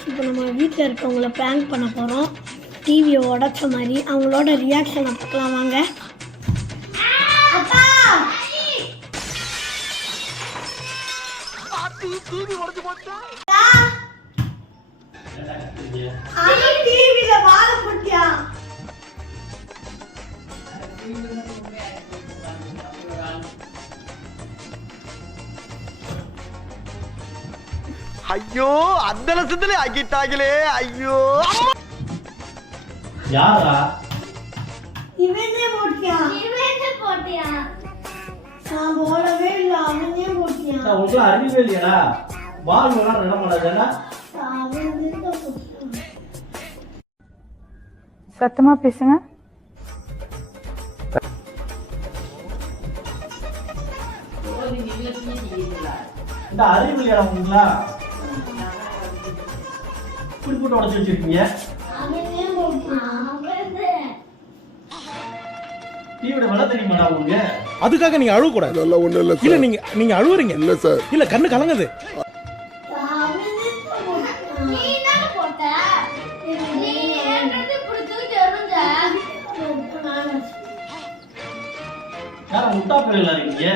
இப்போ நம்ம வீட்டில் இருக்கவங்கள பிளான் பண்ண போகிறோம் டிவியை உடச்ச மாதிரி அவங்களோட ரியாக்ஷனை பார்க்கலாம் வாங்க. டிவியில வாழ போட்டியா ஐயோ அந்த லட்சத்துல ஆக்கிட்டாங்களே ஐயோ யாரா இவனே போட்டியா போட்டியா நான் போடவே இல்லை அவனே போட்டியா உங்களுக்கு அறிவே இல்லையாடா பால் விளாட இடம் பண்ணாதேடா அவனே தான் போட்டியா சத்தமா பேசுங்க இந்த அறிவு இல்லையாடா உங்களா இப்படி போட்டு உடச்சு வச்சிருக்கீங்க? விலை தெரியுமாடா அதுக்காக நீங்க அழுவ கூடாது அதெல்லாம் ஒண்ணும் இல்ல இல்ல நீங்க நீங்க அழுவுறீங்க. இல்ல சார். இல்ல கண்ணு கலங்குது. யாரா முட்டா இருக்கீங்க?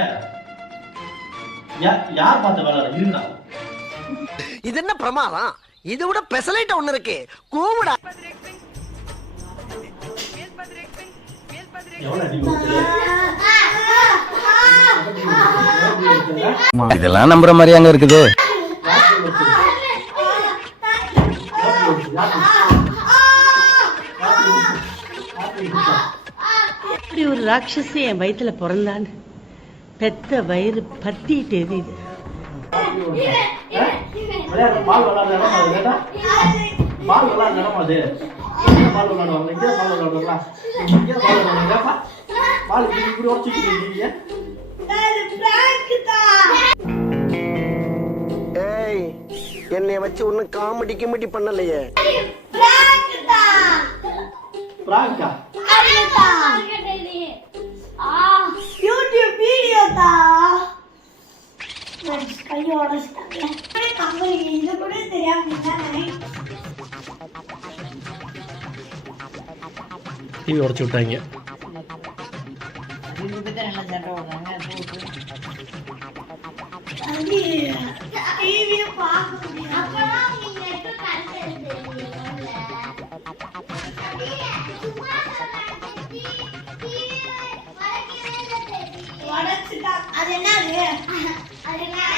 யார் பார்த்த வேலை? இருந்தா இது என்ன பிரமாதம்? இதை விட பெசலைட் ஒண்ணு இருக்கு. கூவிடா. இதெல்லாம் நம்புற மாதிரி அங்க இருக்குது. இப்படி ஒரு ராட்சசி என் வயித்துல பிறந்தான்னு பெத்த வயிறு பத்திட்டு எரியுது பால் விளையாடுற இடம் அது கேட்டா? பால் விளையாடுற இடம் அது. இங்க பால் விளையாடுவாங்க இங்கே பால் விளையாடுவாங்களா? இங்கே பால் விளையாடுவாங்க பால் இப்படி இப்படி உடச்சிட்டு இருக்கீங்க. ஏய் என்னைய வச்சு ஒண்ணும் காமெடி கிமெடி பண்ணலையே. பிராங்கா கையை உடச்சிட்டாங்க கம்பெனி இது கூட தெரியாம டிவி உடச்சு விட்டாங்க அது டிவியை பார்க்க முடியாது அது என்னது அது நாக்கு